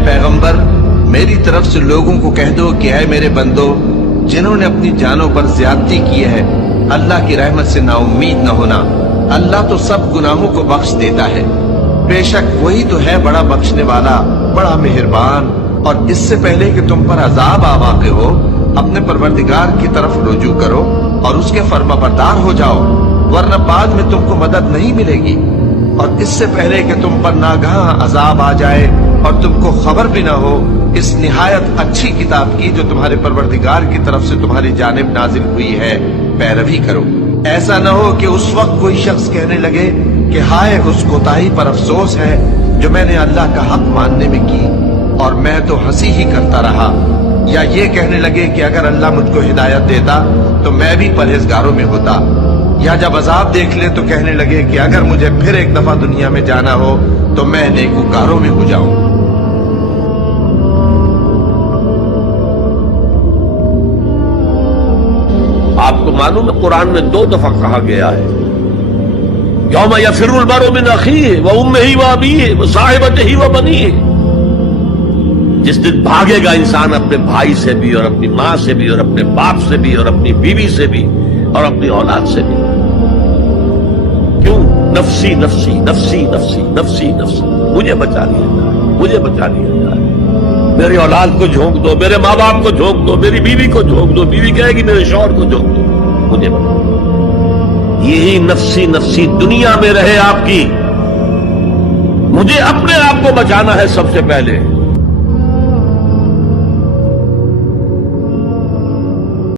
पैगंबर, मेरी तरफ से लोगों को कह दो कि ऐ मेरे बंदो, जिन्होंने अपनी जानों पर ज्यादती की है, अल्लाह की रहमत से नाउम्मीद न होना। अल्लाह तो सब गुनाहों को बख्श देता है। बेशक वही तो है बड़ा बख्शने वाला, बड़ा मेहरबान। और इससे पहले कि तुम पर अजाब आ वाक़े हो, अपने परवरदिगार की तरफ रुजू करो और उसके फर्माबरदार हो जाओ, वरना बाद में तुमको मदद नहीं मिलेगी। और इससे पहले कि तुम पर नागहां अजाब आ जाए और तुमको खबर भी ना हो इस निहायत अच्छी किताब की जो तुम्हारे परवरदिगार की तरफ से तुम्हारी जानिब नाजिल हुई है, पैरवी करो। ऐसा न हो कि उस वक्त कोई शख्स कहने लगे कि हाय उस कोताही पर अफसोस है जो मैंने अल्लाह का हक मानने में की और मैं तो हंसी ही करता रहा। या ये कहने लगे कि अगर अल्लाह मुझको हिदायत देता तो मैं भी परहेजगारों में होता। या जब अजाब देख ले तो कहने लगे कि अगर मुझे फिर एक दफा दुनिया में जाना हो तो मैं नेकूकारों में हो जाऊं। आपको मालूम है कुरान में 2 दफा कहा गया है, यौम यफिरुल मरउ मिन अखीहि व उम्मिहि व अबीहि व साहिबतिहि व बनीहि। जिस दिन भागेगा इंसान अपने भाई से भी और अपनी मां से भी और अपने बाप से भी और अपनी बीवी से भी और अपनी औलाद से भी। क्यों? नफसी नफसी नफसी नफसी नफसी नफसी, मुझे बचा लिया जाए, मुझे बचा लिया जाए। मेरी औलाद को झोंक दो, मेरे माँ बाप को झोंक दो, मेरी बीवी को झोंक दो, बीवी कहेगी मेरे शौहर को झोंक दो, मुझे बचा। यही नफसी नफसी दुनिया में रहे आपकी। मुझे अपने आप को बचाना है सबसे पहले।